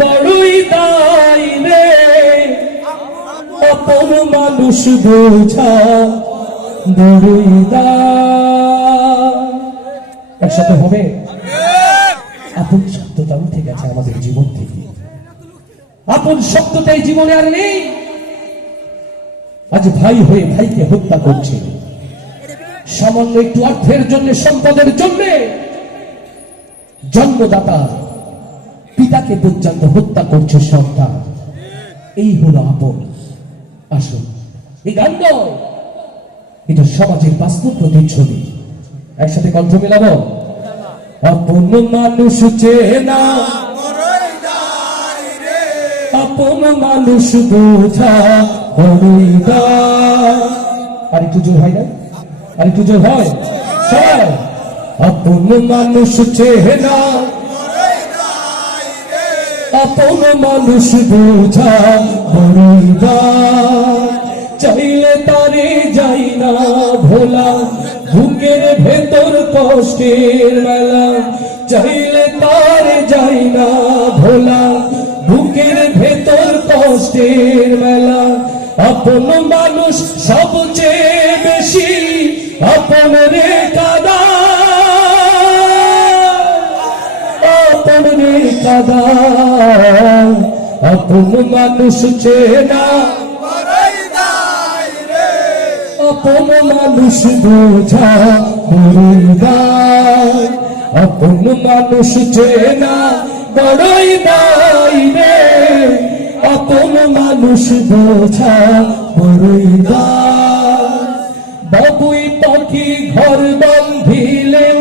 বড়ই দায় রে, আপন মানুষ বোঝা বড়ই দায়। একসাথে হবে। আপন শব্দটা উঠে গেছে আমাদের জীবন থেকে, আপন শব্দটাই জীবনে আর নেই। আজ ভাই হয়ে ভাইকে হত্যা করছে, সামান্য একটু অর্থের জন্য, সম্পদের জন্য জন্মদাতা পিতাকে পর্যন্ত হত্যা করছে সন্তান। এই হলো আপন। আসুন, এই গান নয়, এটা সমাজের বাস্তব প্রতিচ্ছবি। একসাথে কণ্ঠ মেলাবো। আপন মানুষ চেনা, আপন মানুষ বোঝা বড়ই দায়। আর একটু জোর হয় না? আর একটু জোর হয়? সবাই আপন মানুষ চেনা, আপন মানুষ বোঝা বড়ই দায়। চাইলে তারে যাই না ভোলা, বুকের ভেতর কষ্টের মেলা। চাইলে তারে যাই না ভোলা, বুকের ভেতর কষ্টের মেলা। আপন মানুষ সবচেয়ে বেশি আপন রে কাদা, আপন রে কাদা। আপন মানুষ চেনা, আপন মানুষ বোঝা বড়ই দায়। আপন মানুষ চেনা বড়ই দায় রে, আপন মানুষ বোঝা বড়ই দায়। বাবুই পাখি ঘর বাঁধিলেও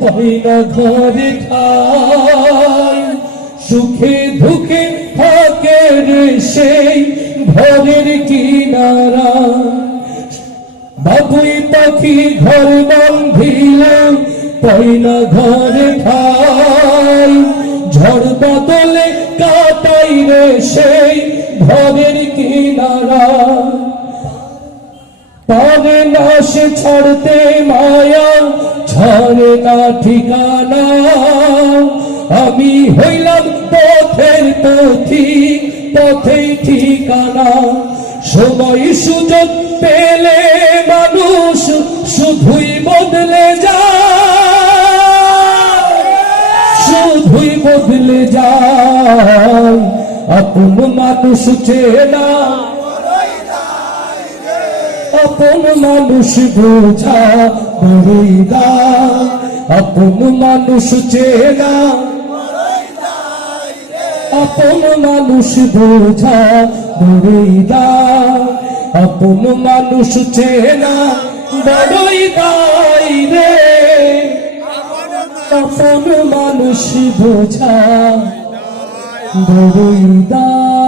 পায় না ঘরে ঠাই, সুখে দুঃখে থাকে রে সেই ঘরের কিনারা। বাবুই পাখি ঘর বাঁধিলেও পায় না ঘরে ঠাই, ঝড় বদলে কাটাই রে সেই ঘরের কিনারা। পারে না সে ছাড়তে মায়া, ছাড়ে না ঠিকানা। আমি হইলাম পথের পথিক, পথেই ঠিকানা। সময় সুযোগ পেলে মানুষ শুধুই বদলে যায়, শুধুই বদলে যায়। আপন মানুষ চেনা, আপন মানুষ বোঝা বড়ই দায়। আপন মানুষ চেনা, আপন মানুষ বোঝা বড়ই দায়। আপন মানুষ চেনা বড়ই দায় রে, আপন মানুষ বোঝা বড়ই দায়।